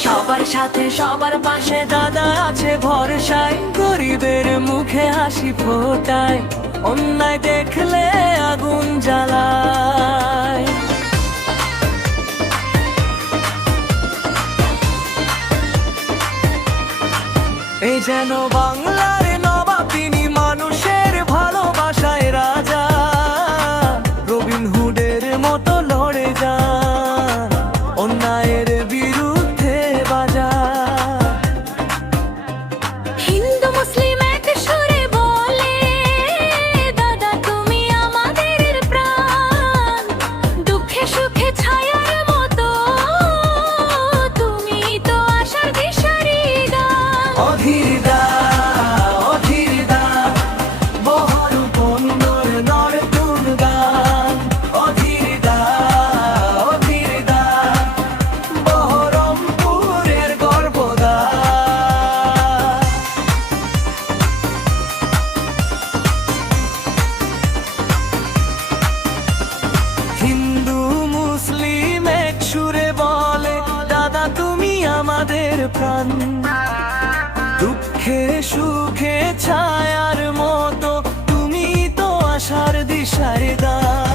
সবার সাথে সবার পাশে দাদা আছে ভরসায়, গরিবের মুখে হাসি ফোটায়, অন্যায় দেখলে আগুন জ্বালায়। এই যেন বাংলার নবাব, তিনি মানুষের ভালোবাসায় রাজা, রবিন হুডের মতো লড়ে যান অন্যায়ের বিরুদ্ধে বাজা। হিন্দু মুসলিম এক সুরে বলে, দাদা তুমি আমাদের প্রাণ, দুঃখে সুখে ছায়ার মতো তুমি তো আশার দিশারি গান। অধীর দা, অধীর দা, বহর বন্দর নরতুন গান। অধীর দা, অধীর দা, বহরমপুরের গর্বদা। হিন্দু মুসলিম এক সুরে বলে, দাদা তুমি আমাদের প্রাণ, দুঃখে সুখে ছায়ার মতো তুমি তো আশার দিশারি দান।